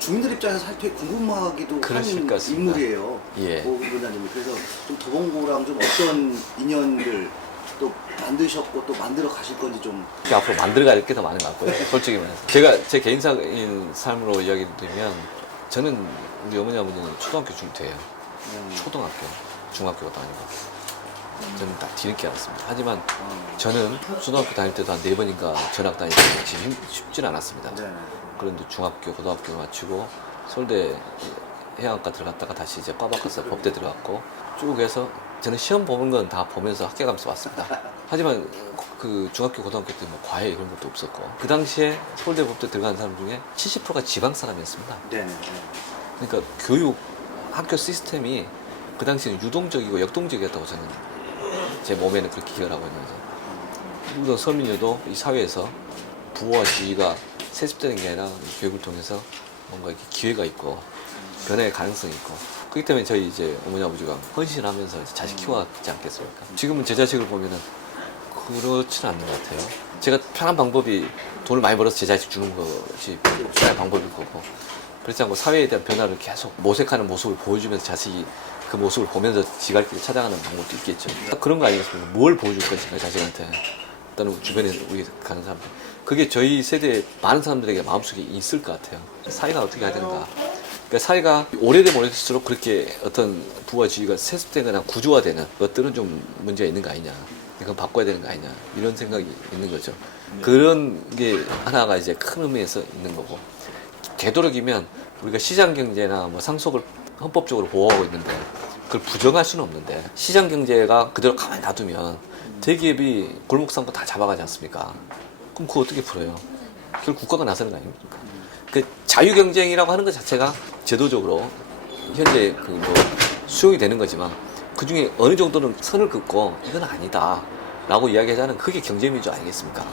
주민들 입장에서 되게 궁금하기도 그러실 하는 것 같습니다. 인물이에요. 예. 오 위원장님이 그래서 좀 도봉구랑 좀 어떤 인연을 또 만드셨고 또 만들어 가실 건지 좀 앞으로 만들어갈 게 더 많은 것 같고요. 솔직히 말해서. 제가 제 개인적인 삶으로 이야기를 드리면 저는 우리 어머니 아버지는 초등학교 중퇴예요. 음, 초등학교, 중학교가 다니고. 저는 다 뒤늦게 알았습니다. 하지만 어, 저는 초등학교 다닐 때도 한 네 번인가 전학 다니고 지금 쉽진 않았습니다. 네. 그런데 중학교, 고등학교 마치고 서울대 해양과 들어갔다가 다시 이제 과박 가서 법대 들어갔고 쭉 해서 저는 시험 보는 건 다 보면서 학교 가면서 왔습니다. 하지만 그 중학교, 고등학교 때 뭐 과외 이런 것도 없었고 그 당시에 서울대 법대 들어간 사람 중에 70%가 지방 사람이었습니다. 네. 그러니까 교육 학교 시스템이 그 당시에는 유동적이고 역동적이었다고 저는 제 몸에는 그렇게 기억을 하고 있는 거죠. 누구든 서민이어도 이 사회에서 부와 지위가 세습되는 게 아니라 이 교육을 통해서 뭔가 이렇게 기회가 있고 변화의 가능성이 있고 그렇기 때문에 저희 이제 어머니 아버지가 헌신하면서 이제 자식 키워왔지 않겠습니까? 지금은 제 자식을 보면은 그렇지는 않는 것 같아요. 제가 편한 방법이 돈을 많이 벌어서 제 자식 주는 것이 편한 방법일 거고 그렇지 않고 사회에 대한 변화를 계속 모색하는 모습을 보여주면서 자식이 그 모습을 보면서 지갈 길을 찾아가는 방법도 있겠죠. 그런 거 아니겠습니까? 뭘 보여줄 것인가 자식한테. 일단은 주변에 우리 가는 사람들. 그게 저희 세대 많은 사람들에게 마음속에 있을 것 같아요. 사회가 어떻게 해야 된다. 그러니까 사회가 오래되면 오래될수록 그렇게 어떤 부와 지위가 세습되거나 구조화되는 것들은 좀 문제가 있는 거 아니냐. 이건 바꿔야 되는 거 아니냐. 이런 생각이 있는 거죠. 그런 게 하나가 이제 큰 의미에서 있는 거고. 되도록이면 우리가 시장 경제나 뭐 상속을 헌법적으로 보호하고 있는데 그걸 부정할 수는 없는데 시장 경제가 그대로 가만히 놔두면 대기업이 골목 상고 다 잡아가지 않습니까? 그럼 그거 어떻게 풀어요? 결국 국가가 나서는 거 아닙니까? 그 자유 경쟁이라고 하는 것 자체가 제도적으로 현재 그 뭐 수용이 되는 거지만 그 중에 어느 정도는 선을 긋고 이건 아니다. 라고 이야기하자는 그게 경제민주화 아니겠습니까?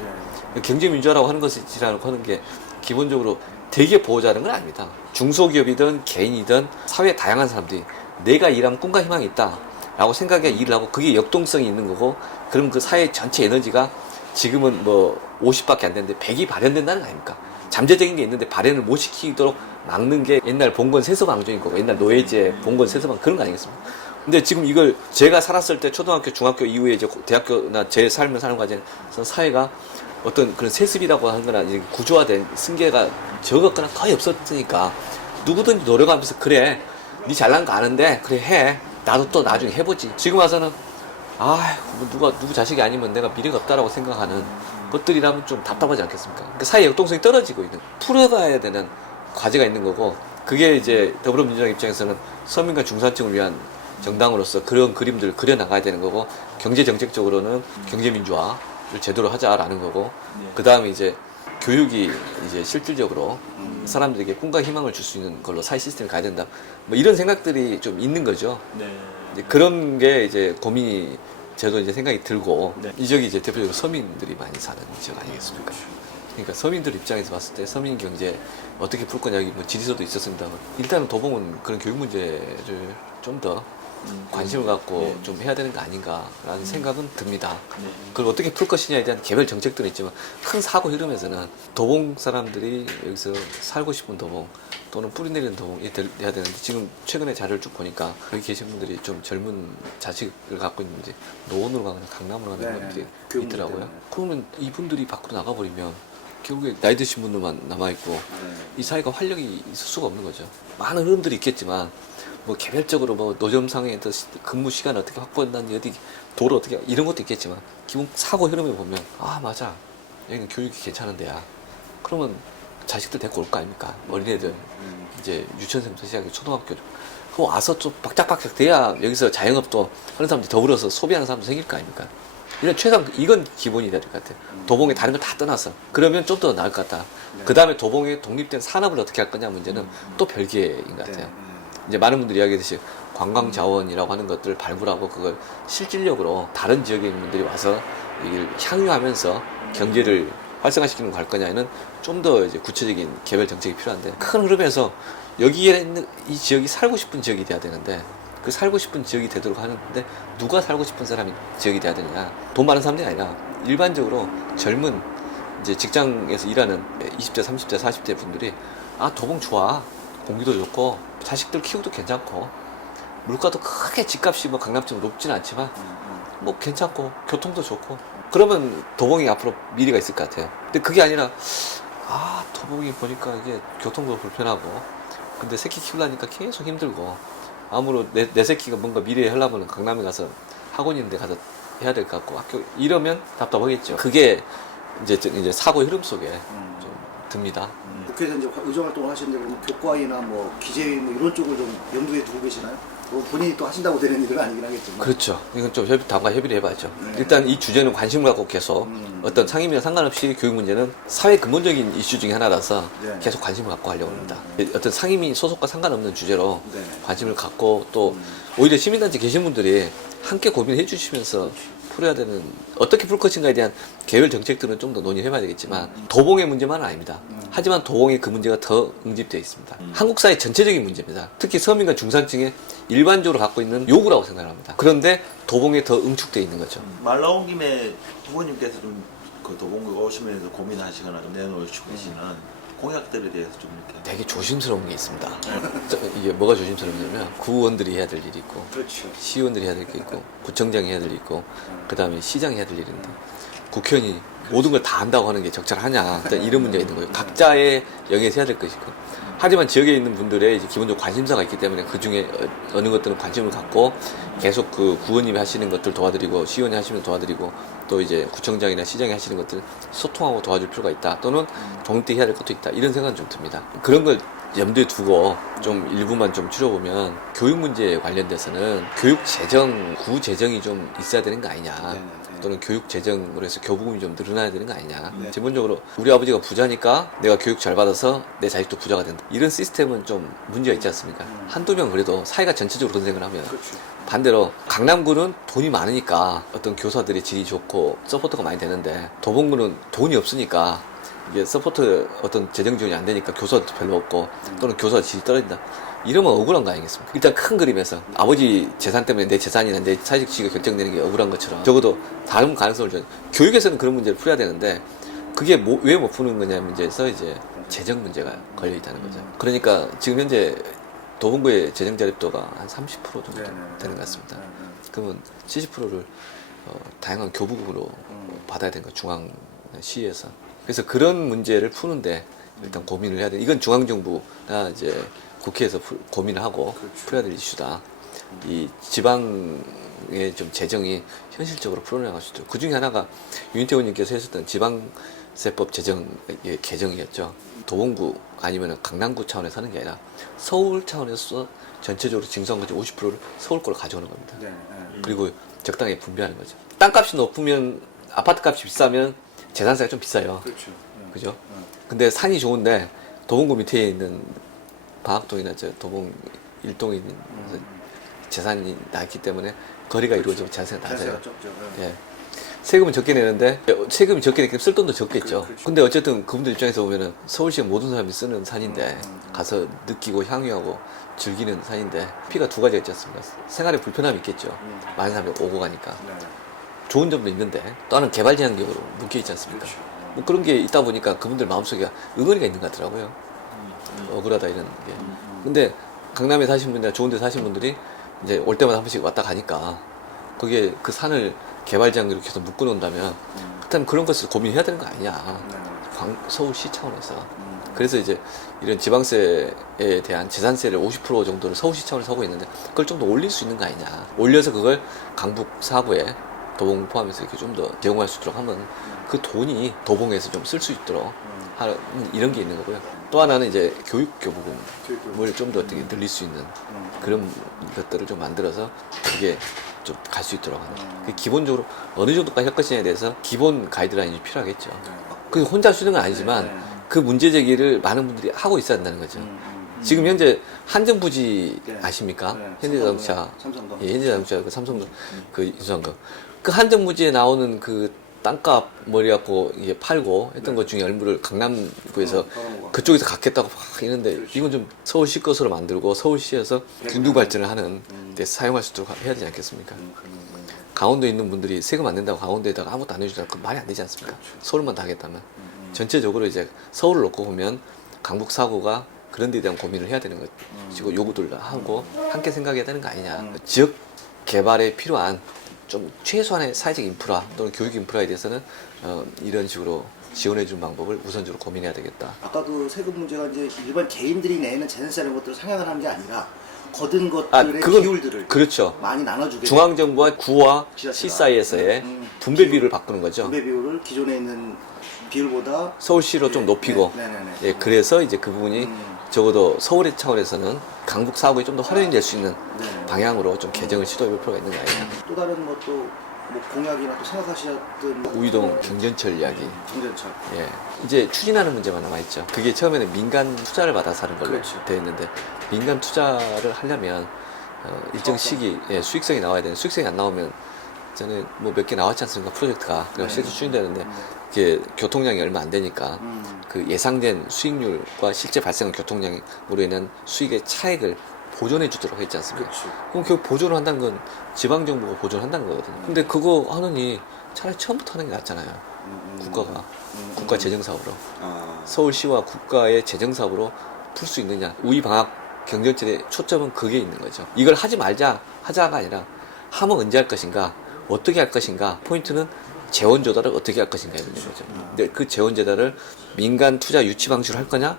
네. 경제민주화라고 하는 것이라고 하는 게 기본적으로 대기업 보호자는 건 아닙니다. 중소기업이든 개인이든 사회 다양한 사람들이 내가 일하면 꿈과 희망이 있다. 라고 생각해 일을 하고 그게 역동성이 있는 거고 그럼 그 사회 전체 에너지가 지금은 뭐 50밖에 안 되는데 100이 발현된다는 거 아닙니까? 잠재적인 게 있는데 발현을 못 시키도록 막는 게 옛날 봉건 세서방정인 거고 옛날 노예제 봉건 세서방 그런 거 아니겠습니까? 근데 지금 이걸 제가 살았을 때 초등학교 중학교 이후에 이제 대학교나 제 삶을 사는 과정에서 사회가 어떤 그런 세습이라고 하는 거나 구조화된 승계가 적었거나 거의 없었으니까 누구든지 노력하면서 그래 니 잘난 거 아는데 그래 해 나도 또 나중에 해보지 지금 와서는 아 누가 누구 자식이 아니면 내가 미래가 없다라고 생각하는 것들이라면 좀 답답하지 않겠습니까? 그러니까 사회 역동성이 떨어지고 있는 풀어가야 되는 과제가 있는 거고 그게 이제 더불어민주당 입장에서는 서민과 중산층을 위한 정당으로서 그런 그림들을 그려 나가야 되는 거고 경제 정책적으로는 경제 민주화를 제대로 하자라는 거고 그 다음에 이제 교육이 이제 실질적으로 사람들에게 꿈과 희망을 줄 수 있는 걸로 사회 시스템을 가야 된다. 뭐 이런 생각들이 좀 있는 거죠. 네. 이제 그런 게 이제 고민이 저도 이제 생각이 들고 네. 이 지역이 이제 대표적으로 서민들이 많이 사는 지역 아니겠습니까? 그러니까 서민들 입장에서 봤을 때 서민 경제 어떻게 풀 거냐 여기 뭐 지리서도 있었습니다만 일단은 도봉은 그런 교육 문제를 좀더 음, 관심을 갖고 네. 좀 해야 되는 거 아닌가라는 생각은 듭니다. 네. 그걸 어떻게 풀 것이냐에 대한 개별 정책들은 있지만 큰 사고 흐름에서는 도봉 사람들이 여기서 살고 싶은 도봉 또는 뿌리 내리는 도봉이 될- 돼야 되는데 지금 최근에 자료를 쭉 보니까 여기 계신 분들이 좀 젊은 자식을 갖고 있는 이제 노원으로 가거나 강남으로 가는 네, 분들이 교육 있더라고요. 때문에. 그러면 이분들이 밖으로 나가버리면 결국에 나이 드신 분들만 남아있고 네. 이 사회가 활력이 있을 수가 없는 거죠. 많은 흐름들이 있겠지만 뭐 개별적으로 뭐 노점상에 근무 시간 어떻게 확보한다니 어디 도로 어떻게 이런 것도 있겠지만 기본 사고 흐름을 보면 아 맞아 여기는 교육이 괜찮은 데야. 그러면 자식들 데리고 올 거 아닙니까? 어린애들 음. 이제 유치원생부터 시작해 초등학교 그럼 와서 좀 박짝박짝 돼야 여기서 자영업도 하는 사람들이 더불어서 소비하는 사람도 생길 거 아닙니까? 이런 최소한 이건 기본이 될 것 같아요. 도봉에 다른 걸 다 떠나서 그러면 좀 더 나을 것 같다. 네. 그 다음에 도봉에 독립된 산업을 어떻게 할 거냐 문제는 또 별개인 것 네. 같아요. 이제 많은 분들이 이야기하듯이 관광 자원이라고 하는 것들을 발굴하고 그걸 실질적으로 다른 지역에 있는 분들이 와서 이걸 향유하면서 경제를 활성화시키는 걸갈 거냐는 좀 더 이제 구체적인 개별 정책이 필요한데 큰 흐름에서 여기에 있는 이 지역이 살고 싶은 지역이 돼야 되는데 그 살고 싶은 지역이 되도록 하는데 누가 살고 싶은 사람이 지역이 돼야 되느냐. 돈 많은 사람들이 아니라 일반적으로 젊은 이제 직장에서 일하는 20대, 30대, 40대 분들이 아 도봉 좋아. 공기도 좋고 자식들 키우기도 괜찮고 물가도 크게 집값이 뭐 강남처럼 높지는 않지만 뭐 괜찮고 교통도 좋고 그러면 도봉이 앞으로 미래가 있을 것 같아요. 근데 그게 아니라 아 도봉이 보니까 이게 교통도 불편하고 근데 새끼 키우려니까 계속 힘들고 아무로 내, 내 새끼가 뭔가 미래에 하려면 강남에 가서 학원 있는데 가서 해야 될 것 같고 학교 이러면 답답하겠죠. 그게 이제 저- 이제 사고의 흐름 속에 음. 좀 듭니다. 국회에서 이제 의정 활동을 하시는데 그러면 교과이나 뭐 기재 뭐 이런 쪽을 좀 염두에 두고 계시나요? 뭐 본인이 또 하신다고 되는 일은 아니긴 하겠지만. 그렇죠. 이건 좀 협의, 당과 협의를 해봐야죠. 네. 일단 이 주제는 관심을 갖고 계속 음. 어떤 상임이나 상관없이 교육 문제는 사회 근본적인 이슈 중에 하나라서 네. 계속 관심을 갖고 하려고 합니다. 어떤 상임위 소속과 상관없는 주제로 네. 관심을 갖고 또 음. 오히려 시민단체 계신 분들이 함께 고민해 주시면서 풀어야 되는 어떻게 풀 것인가에 대한 계열 정책들은 좀 더 논의해 봐야 되겠지만 도봉의 문제만은 아닙니다. 음. 하지만 도봉의 그 문제가 더 응집되어 있습니다. 한국 사회 전체적인 문제입니다. 특히 서민과 중산층의 일반적으로 갖고 있는 요구라고 생각합니다. 그런데 도봉에 더 응축되어 있는 거죠. 말 나온 김에 후보님께서 좀 그 도봉구 오시면서 고민하시거나 좀 내놓으시고 계시는 공약들에 대해서 좀 이렇게 되게 조심스러운 게 있습니다. 저- 이게 뭐가 조심스럽냐면 구의원들이 해야 될 일이 있고 그렇죠. 시의원들이 해야 될 게 있고 구청장이 해야 될 일이 있고 그 다음에 시장이 해야 될 있는데 국회의원이 모든 걸 다 한다고 하는 게 적절하냐 일단 이런 문제가 있는 거예요 각자의 영역에서 해야 될 것이고 하지만 지역에 있는 분들의 이제 기본적 관심사가 있기 때문에 그 중에 어- 어느 것들은 관심을 갖고 계속 그 구원님이 하시는 것들 도와드리고 시의원이 하시면 도와드리고 또 이제 구청장이나 시장이 하시는 것들 소통하고 도와줄 필요가 있다 또는 독립되게 해야 될 것도 있다 이런 생각은 좀 듭니다 그런 걸 염두에 두고 좀 일부만 좀 줄여보면 교육 문제에 관련돼서는 교육 재정, 구 재정이 좀 있어야 되는 거 아니냐. 네, 네, 네. 또는 교육 재정으로 해서 교부금이 좀 늘어나야 되는 거 아니냐. 네. 기본적으로 우리 아버지가 부자니까 내가 교육 잘 받아서 내 자식도 부자가 된다. 이런 시스템은 좀 문제가 있지 않습니까? 한두 명 그래도 사회가 전체적으로 그런 생각을 하면 그렇죠. 반대로 강남구는 돈이 많으니까 어떤 교사들의 질이 좋고 서포터가 많이 되는데 도봉구는 돈이 없으니까 이게 서포트 어떤 재정 지원이 안 되니까 교사도 별로 없고 또는 교사 질이 떨어진다. 이러면 억울한 거 아니겠습니까? 일단 큰 그림에서 아버지 재산 때문에 내 재산이나 내 사직 지위가 결정되는 게 억울한 것처럼 적어도 다른 가능성을 줘. 교육에서는 그런 문제를 풀어야 되는데 그게 뭐, 왜 못 푸는 거냐 문제에서 이제 재정 문제가 걸려 있다는 거죠. 그러니까 지금 현재 도봉구의 재정 자립도가 한 30% 정도 네, 네, 네. 되는 것 같습니다. 네, 네. 그러면 70%를 어, 다양한 교부금으로 음. 어, 받아야 되는 거 중앙 시에서 그래서 그런 문제를 푸는데 일단 고민을 해야 돼. 이건 중앙 정부나 이제 국회에서 풀- 고민을 하고 그렇죠. 풀어야 될 이슈다. 이 지방의 좀 재정이 현실적으로 풀어나갈 수 있도록 그 중에 하나가 윤태 의원님께서 했었던 지방세법 의 개정이었죠. 도봉구 아니면 강남구 차원에서 하는 게 아니라 서울 차원에서 전체적으로 징수한 거지 50%를 서울 거로 가져오는 겁니다. 네, 네. 그리고 적당히 분배하는 거죠. 땅값이 높으면 아파트 값이 비싸면 재산세가 좀 비싸요. 그렇죠. 네. 그죠? 네. 근데 산이 좋은데 도봉구 밑에 있는 방학동이나 저 도봉 일동에 있는 음. 재산이 낮기 때문에 거리가 이루어지고 재산세가 낮아요. 자세가 적죠. 네. 예. 세금은 적게 내는데 세금이 적게 내기 때문에 쓸 돈도 적겠죠. 그- 그렇죠. 근데 어쨌든 그분들 입장에서 보면은 서울시의 모든 사람이 쓰는 산인데 음, 음. 가서 느끼고 향유하고 즐기는 산인데 피가 두 가지가 있지 않습니까? 생활에 불편함이 있겠죠. 음. 많은 사람이 오고 가니까 네. 좋은 점도 있는데 또 하나는 개발 제한적으로 묶여 있지 않습니까? 그렇죠. 뭐 그런 게 있다 보니까 그분들 마음속에 응어리가 있는 것 같더라고요. 음. 억울하다 이런 게. 음. 근데 강남에 사신 분이나 좋은 데 사신 분들이 이제 올 때마다 한 번씩 왔다 가니까 그게 그 산을 개발 제한으로 계속 묶어 놓는다면 음. 그렇다면 그런 것을 고민해야 되는 거 아니냐. 서울시 차원에서. 음. 그래서 이제 이런 지방세에 대한 재산세를 50% 정도를 서울시 차원에서 하고 있는데 그걸 좀 더 올릴 수 있는 거 아니냐. 올려서 그걸 강북 사구에 도봉 포함해서 이렇게 좀 더 제공할 수 있도록 하면 그 돈이 도봉에서 좀 쓸 수 있도록 음. 하는 이런 게 있는 거고요. 또 하나는 이제 교육 교부금을 교육을. 좀 더 어떻게 늘릴 수 있는 음. 그런 것들을 좀 만들어서 그게 좀 갈 수 있도록 하는. 음. 그 기본적으로 어느 정도까지 할 것이냐에 대해서 기본 가이드라인이 필요하겠죠. 네. 그 혼자 있는 건 아니지만 네, 네. 그 문제 제기를 많은 분들이 하고 있어야 한다는 거죠. 음, 음. 지금 현재 한정 부지 네. 아십니까? 네. 현대자동차. 예, 현대자동차 그 삼성도 그 인수한 거. 그 한정 부지에 나오는 그 땅값 머리 갖고 이게 팔고 했던 것 중에 얼마를 강남구에서 어, 그쪽에서 갖겠다고 막 이런데 그렇죠. 이건 좀 서울시 것으로 만들고 서울시에서 균등 발전을 하는 음. 데 사용할 수 있도록 해야 되지 않겠습니까? 음. 강원도에 있는 분들이 세금 안 낸다고 강원도에다가 아무것도 안 해주다 그 말이 안 되지 않습니까? 서울만 다 하겠다면 음, 음. 전체적으로 이제 서울을 놓고 보면 강북 사구가 그런 데에 대한 고민을 해야 되는 것이고 요구들 하고 함께 생각해야 되는 거 아니냐. 음. 지역 개발에 필요한 좀 최소한의 사회적 인프라 또는 교육 인프라에 대해서는 어, 이런 식으로 지원해 주는 방법을 우선적으로 고민해야 되겠다. 아까 그 세금 문제가 이제 일반 개인들이 내는 재산세 이런 것들을 상향을 하는 게 아니라 거둔 아, 것들의 그건 비율들을 그렇죠. 많이 나눠주게 중앙정부와 구와. 시 사이에서의 음. 분배 비율을 바꾸는 거죠. 분배 비율을 기존에 있는 비율보다 서울시로 좀 네, 높이고 네, 네, 네, 네. 예 그래서 이제 그 부분이 음. 적어도 서울의 차원에서는 강북 사업이 좀 더 활용이 될 수 있는 네. 방향으로 좀 개정을 시도해 볼 필요가 있는 거 아니냐. 또 다른 것도 뭐 공약이나 또 생각하셨던 우이동 경전철 이야기. 경전철 예. 이제 추진하는 문제만 남아있죠. 그게 처음에는 민간 투자를 받아서 하는 걸로 그렇죠. 되어 있는데, 민간 투자를 하려면, 어, 일정 시기, 예, 수익성이 나와야 되는, 수익성이 안 나오면, 저는 뭐 몇 개 나왔지 않습니까? 프로젝트가. 그래서 네. 추진되는데, 음. 이게 교통량이 얼마 안 되니까, 음. 그 예상된 수익률과 실제 발생한 교통량으로 인한 수익의 차액을 보존해 주도록 했지 않습니까? 그렇죠. 그럼 그 보존을 한다는 건 지방 정부가 보존한다는 거거든요. 근데 그거 하느니 차라리 처음부터 하는 게 낫잖아요. 음, 음. 국가가. 음, 국가 음. 재정 사업으로. 아. 서울시와 국가의 재정 사업으로 풀 수 있느냐. 우리 방학 경전철의 초점은 그게 있는 거죠. 이걸 하지 말자, 하자가 아니라 하면 언제 할 것인가, 어떻게 할 것인가, 포인트는 재원 조달을 어떻게 할 것인가 있는 거죠. 근데 그 재원 조달을 민간 투자 유치 방식으로 할 거냐?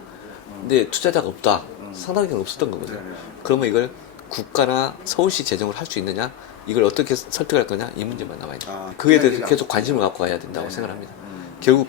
근데 투자자가 없다. 상당히 없었던 거거든요. 네네. 그러면 이걸 국가나 서울시 재정을 할 수 있느냐? 이걸 어떻게 설득할 거냐? 이 문제만 남아있죠. 아, 그에 대해서 계속 관심을 갖고 가야 된다고 네네. 생각합니다. 음. 결국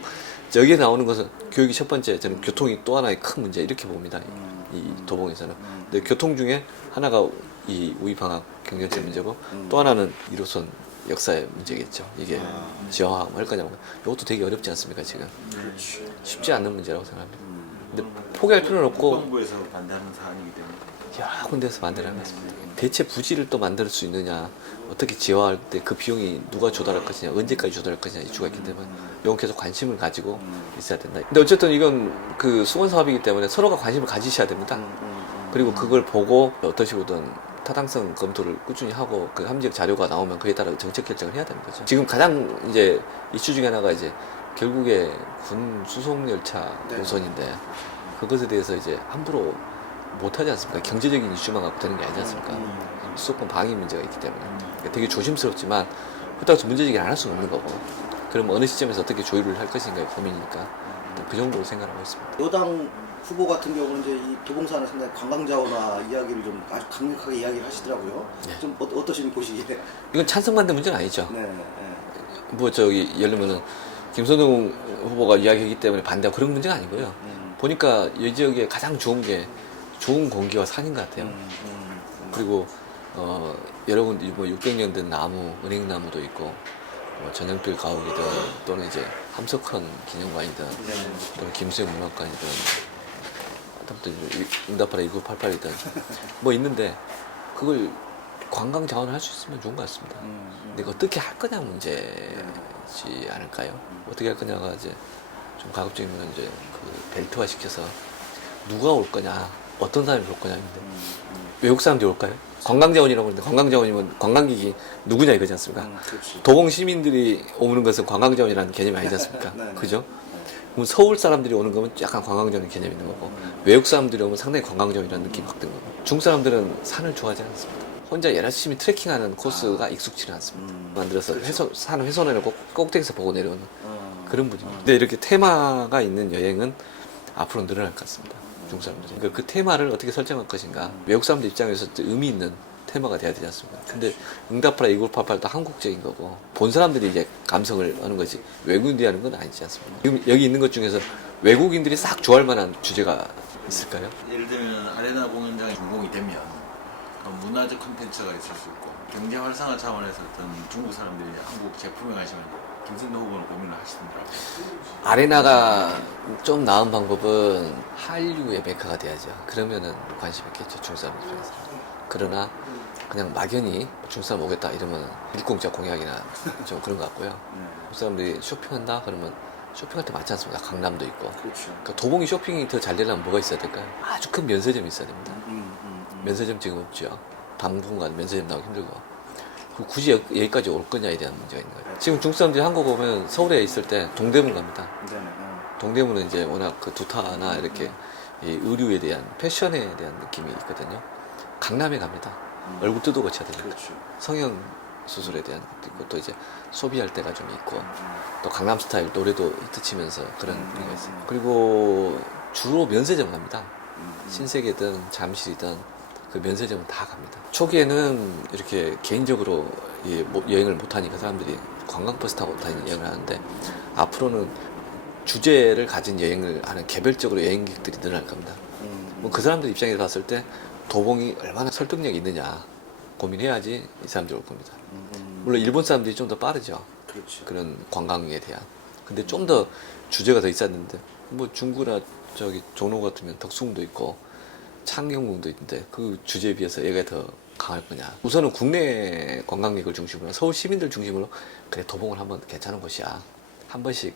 여기에 나오는 것은 교육이 첫 번째, 저는 교통이 또 하나의 큰 문제 이렇게 봅니다. 음. 이 도봉에서는. 음. 근데 교통 중에 하나가 이 우이방학 경전철 네. 문제고 음. 또 하나는 1호선 역사의 문제겠죠. 이게 아. 지하화 할 거냐고. 이것도 되게 어렵지 않습니까 지금? 그렇지. 쉽지 않은 문제라고 생각합니다. 음. 근데 포기할 필요는 없고 국방부에서 반대하는 사안이기 때문에 여러 군데서 만들어야 겠습니다. 대체 부지를 또 만들 수 있느냐, 어떻게 지화할 때 그 비용이 누가 조달할 것이냐, 언제까지 조달할 것이냐 이슈가 있기 때문에 이건 계속 관심을 가지고 있어야 된다. 근데 어쨌든 이건 그 수건 사업이기 때문에 서로가 관심을 가지셔야 됩니다. 음, 음, 음. 그리고 그걸 보고 어떤 식으로든 타당성 검토를 꾸준히 하고 그 함정 자료가 나오면 그에 따라 정책 결정을 해야 되는 거죠. 지금 가장 이제 이슈 중에 하나가 이제 결국에 군 수송 열차 네. 노선인데 그것에 대해서 이제 함부로 못하지 않습니까? 경제적인 이슈만 갖고 되는 게 아니지 않습니까? 음. 수도권 방위 문제가 있기 때문에 그러니까 되게 조심스럽지만 그렇다고 문제제기를 안 할 수는 없는 거고 그럼 어느 시점에서 어떻게 조율을 할 것인가의 고민이니까 그 정도로 생각하고 있습니다. 여당 후보 같은 경우는 이제 이 도봉산을 상당히 관광자원화 이야기를 좀 아주 강력하게 이야기를 하시더라고요. 네. 좀 어, 어떠신 보시기에? 이건 찬성받는 문제는 아니죠. 네, 네. 뭐 저기 예를 들면은 김선웅 후보가 이야기하기 때문에 반대하고 그런 문제가 아니고요. 음. 보니까 이 지역에 가장 좋은 게 좋은 공기와 산인 것 같아요. 음, 음, 음. 그리고 어 여러분 뭐 600년 된 나무, 은행나무도 있고 뭐 전형필 가옥이든 또는 이제 함석헌 기념관이든 네. 또는 김수영 문학관이든 아무튼 응답하라 1988이든 뭐 있는데 그걸 관광 자원을 할 수 있으면 좋은 것 같습니다. 음, 근데 이거 어떻게 할 거냐 문제지 않을까요? 어떻게 할 거냐가 이제 좀 가급적이면 이제 그 벨트화 시켜서 누가 올 거냐, 어떤 사람이 올 거냐 했는데 음, 외국 사람들이 올까요? 관광 자원이라고 하는데 관광 자원이면 관광객이 누구냐 이거지 않습니까? 음. 도봉 시민들이 오는 것은 관광 자원이라는 개념이 아니지 않습니까? 네, 네. 그죠? 그럼 서울 사람들이 오는 거면 약간 관광자원 개념이 있는 거고 외국 사람들이 오면 상당히 관광자원이라는 느낌이 확 드는 거고 중국 사람들은 산을 좋아하지 않습니다. 혼자 열심히 트레킹하는 코스가 익숙치는 않습니다. 음, 만들어서 그렇죠. 회선, 산 회선을 꼭 꼭대기에서 보고 내려오는 어, 그런 분위기. 근데 이렇게 테마가 있는 여행은 앞으로 늘어날 것 같습니다. 중국 사람들이. 그러니까 그 테마를 어떻게 설정할 것인가. 외국 사람들 입장에서 의미 있는 테마가 돼야 되지 않습니까? 근데 응답하라 2988도 한국적인 거고 본 사람들이 이제 감성을 하는 거지 외국인들이 하는 건 아니지 않습니까? 지금 여기 있는 것 중에서 외국인들이 싹 좋아할 만한 주제가 있을까요? 예를 들면 아레나 공연장이 준공이 되면 문화적 콘텐츠가 있을 수 있고 경제 활성화 차원에서 어떤 중국 사람들이 한국 제품에 관심을 김선도 후보는 고민을 하시더라고요. 아레나가 좀 나은 방법은 한류의 메카가 돼야죠. 그러면은 관심 있겠죠, 중국 사람 입장에서. 그러나 그냥 막연히 중국 사람 오겠다 이러면 일공짜 공약이나 좀 그런 것 같고요. 네. 중국 사람들이 쇼핑한다 그러면 쇼핑할 때 많지 않습니까? 강남도 있고. 그렇죠. 그러니까 도봉이 쇼핑이 더 잘 되려면 뭐가 있어야 될까요? 아주 큰 면세점이 있어야 됩니다. 음, 음, 음. 면세점 지금 없죠. 당분간 면세점 나오기 힘들고. 그 굳이 여- 여기까지 올 거냐에 대한 문제가 있는 거예요. 지금 중국 사람들이 한국 오면 서울에 있을 때 동대문 갑니다. 네, 네. 동대문은 이제 워낙 그 두타나 이렇게 이 의류에 대한 패션에 대한 느낌이 있거든요. 강남에 갑니다. 얼굴 뜯어 고쳐야 되니까. 그렇죠. 성형 수술에 대한 것도 있고 또 이제 소비할 때가 좀 있고 음. 또 강남 스타일 노래도 히트치면서 그런 음, 분위기가 음, 있어요. 음. 그리고 주로 면세점 갑니다. 음. 신세계든 잠실이든 그 면세점은 다 갑니다. 초기에는 이렇게 개인적으로 이 뭐- 여행을 못 하니까 사람들이 관광버스 타고 다니는 여행을 하는데 앞으로는 주제를 가진 여행을 하는 개별적으로 여행객들이 늘어날 겁니다. 음. 뭐그 사람들 입장에서 봤을 때 도봉이 얼마나 설득력이 있느냐 고민해야지 이 사람들이 올 겁니다. 음. 물론 일본 사람들이 좀 더 빠르죠. 그렇죠. 그런 관광에 대한. 근데 좀 더 주제가 더 있었는데 뭐 중구나 저기 종로 같으면 덕숭도 있고 창경궁도 있는데 그 주제에 비해서 얘가 더 강할 거냐. 우선은 국내 관광객을 중심으로 서울 시민들 중심으로 그래 도봉을 한번 괜찮은 곳이야. 한 번씩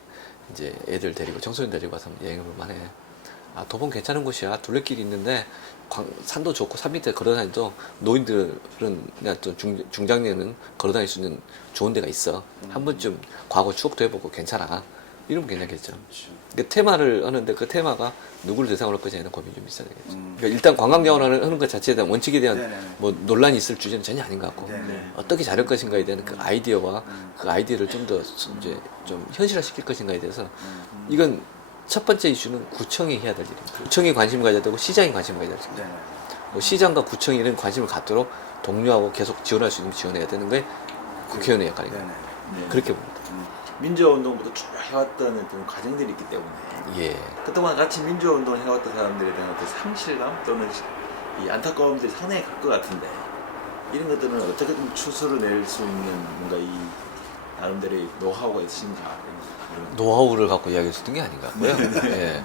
이제 애들 데리고 청소년 데리고 가서 여행을 볼만해. 아 도봉 괜찮은 곳이야. 둘레길이 있는데 광- 산도 좋고 산 밑에 걸어다니도 노인들은 그냥 또 중, 중장년은 걸어다닐 수 있는 좋은 데가 있어. 한 번쯤 과거 추억도 해보고 괜찮아. 이러면 괜찮겠죠. 그 테마를 하는데 그 테마가 누구를 대상으로 할 것이냐는 고민이 좀 있어야 되겠죠. 음. 그러니까 일단 관광 자원을 하는 것 자체에 대한 원칙에 대한 네네네. 뭐 논란이 있을 주제는 전혀 아닌 것 같고 네네. 어떻게 잘할 것인가에 대한 그 아이디어와 음. 그 아이디어를 좀 더 이제 좀 현실화시킬 것인가에 대해서 음. 이건 첫 번째 이슈는 구청이 해야 될 일입니다. 구청이 관심 을 가져야 되고 시장이 관심 을 가져야 됩니다. 네네. 뭐 시장과 구청이 이런 관심을 갖도록 독려하고 계속 지원할 수 있는 지원해야 되는 게 국회의원의 역할이고 네네. 네. 그렇게 봅니다. 음. 민주화 운동부터 쭉 해왔던 어떤 과정들이 있기 때문에 예. 그동안 같이 민주화 운동을 해왔던 사람들에 대한 어떤 상실감 또는 이 안타까움들이 상당히 클 것 같은데 이런 것들은 어떻게 좀 추스를 낼 수 있는 뭔가 이 나름대로의 노하우가 있으신가 노하우를 갖고 있는 게 아닌 것 같고요. 예.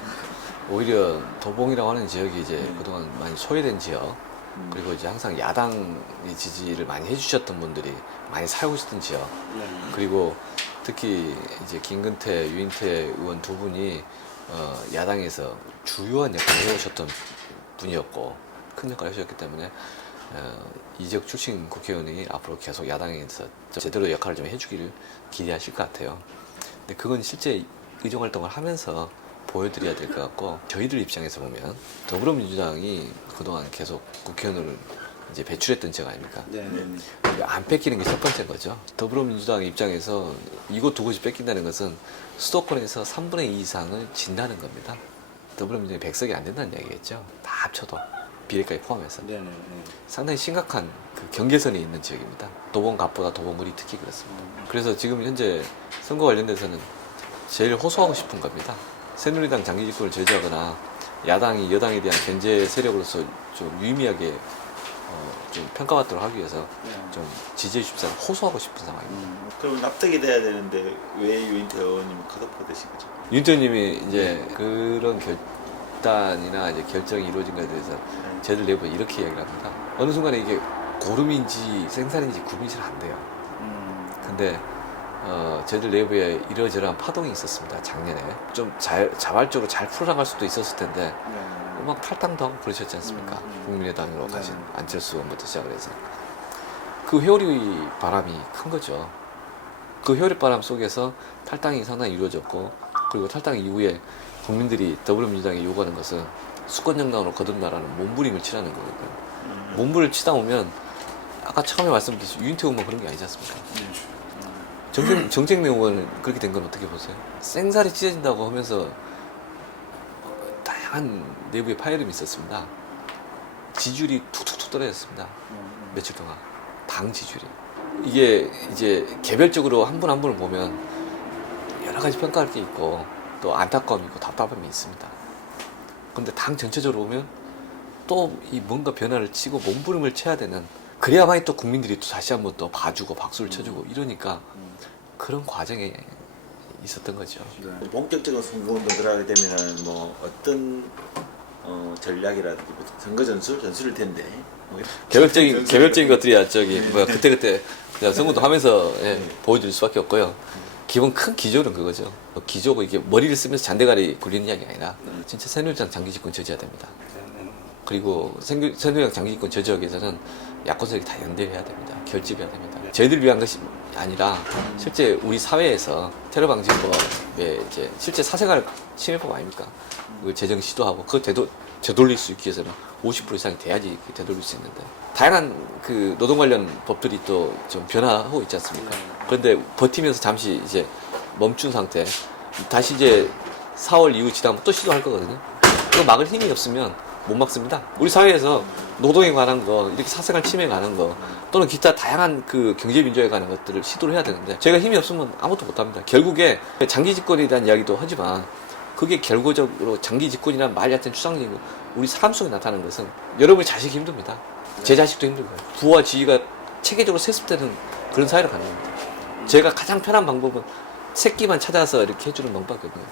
오히려 도봉이라고 하는 지역이 이제 네. 그동안 많이 소외된 지역, 음. 그리고 이제 항상 야당의 지지를 많이 해주셨던 분들이 많이 살고 있었던 지역, 네. 그리고 특히 이제 김근태, 유인태 의원 두 분이 어, 야당에서 주요한 역할을 해오셨던 분이었고 큰 역할을 하셨기 때문에 어, 이 지역 출신 국회의원이 앞으로 계속 야당에서 제대로 역할을 좀 해주기를 기대하실 것 같아요. 근데 그건 실제 의정 활동을 하면서 보여드려야 될 것 같고 저희들 입장에서 보면 더불어민주당이 그동안 계속 국회의원을 이제 배출했던 지역 아닙니까? 네네. 네. 안 뺏기는 게 첫 번째인 거죠. 더불어민주당 입장에서 이곳 두 곳이 뺏긴다는 것은 수도권에서 3분의 2 이상을 진다는 겁니다. 더불어민주당이 100석이 안 된다는 얘기겠죠. 다 합쳐도 비례까지 포함해서 네네. 상당히 심각한 그 경계선에 있는 지역입니다. 도봉갑보다 도봉을이 특히 그렇습니다. 그래서 지금 현재 선거 관련돼서는 제일 호소하고 싶은 겁니다. 새누리당 장기 집권을 저지하거나 야당이 여당에 대한 견제 세력으로서 좀 유의미하게 어, 좀 평가받도록 하기 위해서 네. 좀 지지해 주십사 호소하고 싶은 상황입니다. 음. 그럼 납득이 돼야 되는데 왜 유인태 의원님은 컷오프 되신 거죠? 윤태님이 이제 그런 결 단이나 이제 결정이 이루어진 것에 대해서 네. 저희들 내부에 이렇게 이야기를 합니다. 어느 순간에 이게 고름인지 생산인지 구분이 잘 안 돼요. 음. 근데 어, 저희들 내부에 이러저러한 파동이 있었습니다. 작년에 좀 잘, 자발적으로 잘 풀어나갈 수도 있었을 텐데 네. 막 탈당도 하고 그러셨지 않습니까? 음, 음. 국민의당으로 네. 가신 안철수 의원부터 시작을 해서 그 회오리 바람이 큰 거죠. 그 회오리 바람 속에서 탈당이 상당히 이루어졌고 그리고 탈당 이후에 국민들이 더불어민주당이 요구하는 것은 수권 정당으로 거듭나라는 몸부림을 치라는 거거든요. 음. 몸부림을 치다 보면 아까 처음에 말씀드렸듯이 의원만 그런 게 아니지 않습니까? 정책, 정책 내용은 그렇게 된 건 어떻게 보세요? 생살이 찢어진다고 하면서 다양한 내부의 파열음이 있었습니다. 지지율이 툭툭툭 떨어졌습니다. 음. 며칠 동안. 당 지지율이. 이게 이제 개별적으로 한 분한 분을 보면 여러 가지 평가할 게 있고 또 안타까움이 있고 답답함이 있습니다. 근데 당 전체적으로 보면 또 이 뭔가 변화를 치고 몸부림을 쳐야 되는 그래야만이 또 국민들이 또 다시 한번 또 봐주고 박수를 쳐주고 이러니까 음. 그런 과정에 있었던 거죠. 네. 본격적인 선거운동 들어가게 되면은 뭐 어떤 어, 전략이라든지 뭐 선거 전술 전술일 텐데 뭐 개별적인 전술 개별적인 같은 것들이야 저기 뭐 그때 그때 선거도 하면서 예, 보여줄 수밖에 없고요. 기본 큰 기조는 그거죠. 뭐 기조고 이게 머리를 쓰면서 잔대가리 굴리는 이야기 아니라 진짜 새누리당 장기 집권 저지해야 됩니다. 그리고 새누리당 장기 집권 저 지역에서는 야권 세력이 다 연대해야 됩니다. 결집해야 됩니다. 저희들 위한 것이 아니라 실제 우리 사회에서 테러 방지법에 이제 실제 사생활 침해법 아닙니까? 그 재정 시도하고 그거 되돌, 되돌릴 수 있기 위해서는 50% 이상이 돼야지 그 되돌릴 수 있는데 다양한 그 노동 관련 법들이 또 좀 변화하고 있지 않습니까? 그런데 버티면서 잠시 이제 멈춘 상태 다시 이제 4월 이후 지나면 또 시도할 거거든요. 그거 막을 힘이 없으면 못 막습니다. 우리 사회에서 노동에 관한 거, 이렇게 사생활 침해에 관한 거, 또는 기타 다양한 그 경제 민주화에 관한 것들을 시도를 해야 되는데, 제가 힘이 없으면 아무것도 못 합니다. 결국에 장기 집권에 대한 이야기도 하지만, 그게 결과적으로 장기 집권이라는 말 자체는 추상적이고, 우리 삶 속에 나타나는 것은 여러분이 자식이 힘듭니다. 제 자식도 거예요. 부와 지위가 체계적으로 세습되는 그런 사회로 가는 겁니다. 제가 가장 편한 방법은 새끼만 찾아서 이렇게 해주는 방법이거든요.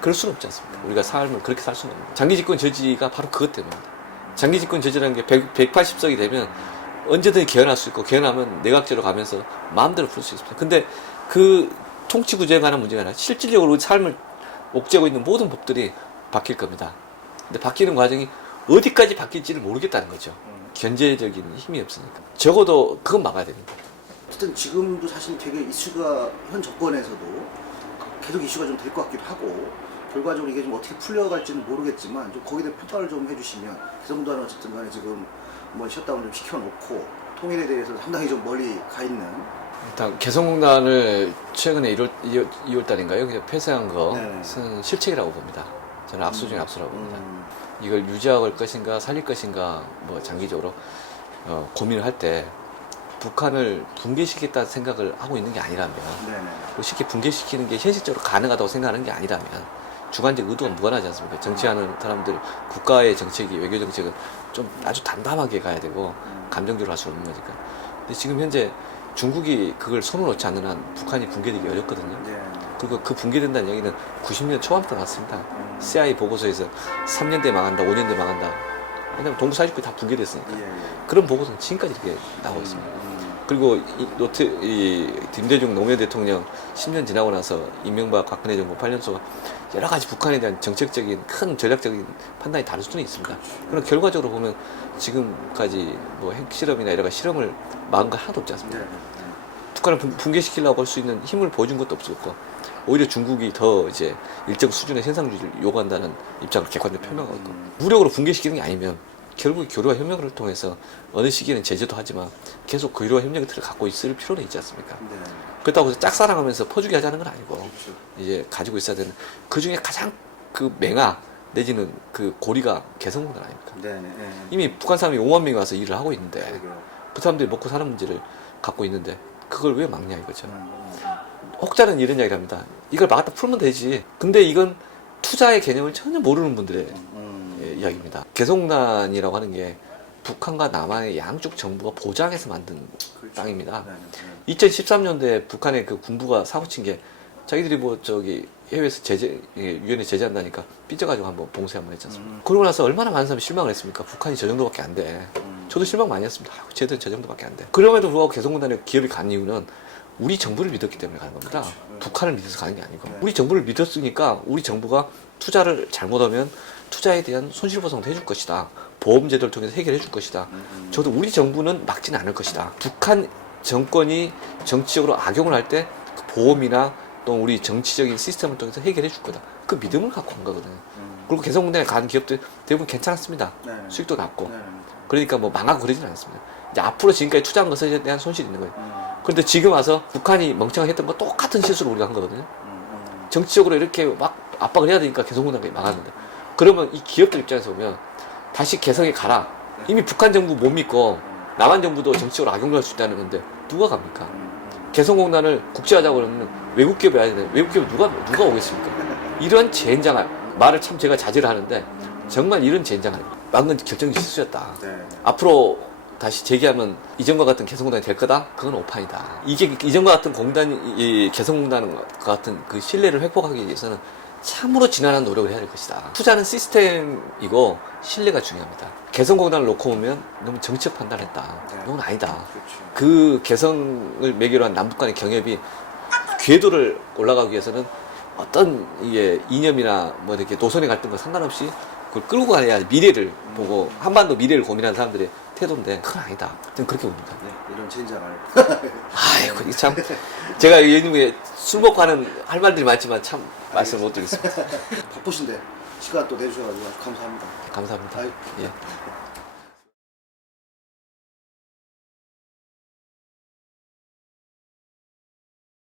그럴 수는 없지 않습니까? 우리가 삶을 그렇게 살 수는 없는 장기 집권 저지가 바로 그것 때문입니다. 장기 집권 저지라는 게 100, 180석이 되면 언제든지 개헌할 수 있고 개헌하면 내각제로 가면서 마음대로 풀 수 있습니다. 근데 그 통치 구조에 관한 문제가 아니라 실질적으로 우리 삶을 옥죄고 있는 모든 법들이 바뀔 겁니다. 근데 바뀌는 과정이 어디까지 바뀔지를 모르겠다는 거죠. 견제적인 힘이 없으니까. 적어도 그건 막아야 됩니다. 어쨌든 지금도 사실 되게 이슈가 현 정권에서도 계속 이슈가 좀 될 것 같기도 하고 결과적으로 이게 좀 어떻게 풀려갈지는 모르겠지만 좀 거기에 대해 평가를 좀 해주시면 개성도는 어쨌든 간에 지금 뭐 셧다운 좀 시켜놓고 통일에 대해서 상당히 좀 멀리 가 있는 일단 개성공단을 최근에 1월, 2월, 달인가요? 그냥 폐쇄한 네. 것은 실책이라고 봅니다. 저는 압수 중에 압수라고 봅니다. 음, 이걸 유지할 것인가 살릴 것인가 뭐 장기적으로 어, 고민을 할 때 북한을 붕괴시키겠다 생각을 하고 있는 게 아니라면 네네. 뭐 쉽게 붕괴시키는 게 현실적으로 가능하다고 생각하는 게 아니라면 주관적 의도가 무관하지 않습니까? 정치하는 사람들 국가의 정책이 외교 정책은 좀 아주 담담하게 가야 되고 감정적으로 할 수 없는 거니까. 근데 지금 현재 중국이 그걸 손을 놓지 않는 한 북한이 붕괴되기 어렵거든요. 네. 그리고 그 붕괴된다는 얘기는 90년 초반부터 났습니다. 음. CIA 보고서에서 3년 뒤에 망한다, 5년 뒤에 망한다. 왜냐면 동부 49이 다 붕괴됐으니까. 예, 예. 그런 보고서는 지금까지 이렇게 나오고 있습니다. 음, 그리고 이 노트 이 김대중 노무현 대통령 10년 지나고 나서 이명박 박근혜 정부 8년소가 여러 가지 북한에 대한 정책적인 큰 전략적인 판단이 다를 수는 있습니다. 그럼 결과적으로 보면 지금까지 뭐 핵실험이나 여러 가지 실험을 막은 거 하나도 없지 네. 않습니까? 네. 북한을 붕- 붕괴시키려고 할 수 있는 힘을 보여준 것도 없었고 오히려 중국이 더 이제 일정 수준의 현상주의를 요구한다는 입장을 객관적으로 표명하고 있고 음. 무력으로 붕괴시키는 게 아니면 결국 교류와 협력을 통해서 어느 시기에는 제재도 하지만 계속 그 교류와 협력의 틀을 갖고 있을 필요는 있지 않습니까? 네. 그렇다고 해서 짝사랑하면서 퍼주기 하자는 건 아니고 그렇죠. 이제 가지고 있어야 되는 그 중에 가장 그 맹아 내지는 그 고리가 개성공단 아닙니까? 네 네. 네. 이미 북한 사람이 5만 명이 와서 일을 하고 있는데 그러게요. 그 사람들이 먹고 사는 문제를 갖고 있는데 그걸 왜 막냐 이거죠. 음, 혹자는 이런 이야기를 합니다. 이걸 막았다 풀면 되지. 근데 이건 투자의 개념을 전혀 모르는 분들의 음, 예, 이야기입니다. 개성공단이라고 하는 게 북한과 남한의 양쪽 정부가 보장해서 만든 그렇죠. 땅입니다. 네네. 네. 2013년도에 북한의 그 군부가 사고친 게 자기들이 뭐 저기 해외에서 제재 예, 유엔에 제재한다니까 삐져가지고 한번 봉쇄 한번 했지 않습니까? 음. 그러고 나서 얼마나 많은 사람이 실망을 했습니까? 북한이 저 정도밖에 안 돼. 음. 저도 실망 많이 했습니다. 아이고, 쟤들은 저 정도밖에 안 돼. 그럼에도 불구하고 개성공단에 기업이 간 이유는 우리 정부를 믿었기 때문에 가는 겁니다. 그렇죠. 네. 북한을 믿어서 가는 게 아니고. 네. 우리 정부를 믿었으니까 우리 정부가 투자를 잘못하면 투자에 대한 손실보상도 해줄 것이다. 보험제도를 통해서 해결해 줄 것이다. 음, 음. 저도 우리 정부는 막지는 않을 것이다. 북한 정권이 정치적으로 악용을 할 때 그 보험이나 또 우리 정치적인 시스템을 통해서 해결해 줄 거다. 그 믿음을 갖고 간 거거든요. 음. 그리고 개성공단에 간 기업들 대부분 괜찮았습니다. 네네. 수익도 났고. 네네. 그러니까 뭐 망하고 그러진 않습니다. 이제 앞으로 지금까지 투자한 것에 대한 손실이 있는 거예요. 음, 그런데 지금 와서 북한이 멍청하게 했던 거 똑같은 실수를 우리가 한 거거든요. 음, 음. 정치적으로 이렇게 막 압박을 해야 되니까 개성공단이 망하는데. 그러면 이 기업들 입장에서 보면 다시 개성에 가라. 이미 북한 정부 못 믿고 남한 정부도 정치적으로 악용할 수 있다는 건데 누가 갑니까? 음, 개성공단을 국제화자고 그러면 외국 기업이 와야 되는데 외국 기업 누가 누가 오겠습니까? 이런 젠장한 말을 참 제가 자제를 하는데 정말 이런 젠장한 막는 결정이 실수였다. 네. 앞으로 다시 재기하면 이전과 같은 개성공단이 될 거다? 그건 오판이다. 이게 이전과 같은 공단, 이 개성공단 같은 그 신뢰를 회복하기 위해서는 참으로 지난한 노력을 해야 될 것이다. 투자는 시스템이고 신뢰가 중요합니다. 개성공단을 놓고 보면 너무 정치적 판단했다. 네. 그건 아니다. 그렇죠. 그 개성을 매개로 한 남북 간의 경협이 궤도를 올라가기 위해서는 어떤 이게 이념이나 뭐 이렇게 노선의 갈등과 상관없이 그걸 끌고 가야 미래를 보고 한반도 미래를 고민하는 사람들의 태도인데 그건 아니다. 저는 그렇게 봅니다. 네, 이런 젠장을 아이고 이참 제가 요즘에 술 먹고 하는 할 말들이 많지만 참 말씀 못 드리겠습니다. 바쁘신데 시간 또 내주셔가지고 아주 감사합니다. 감사합니다. 아이, 예.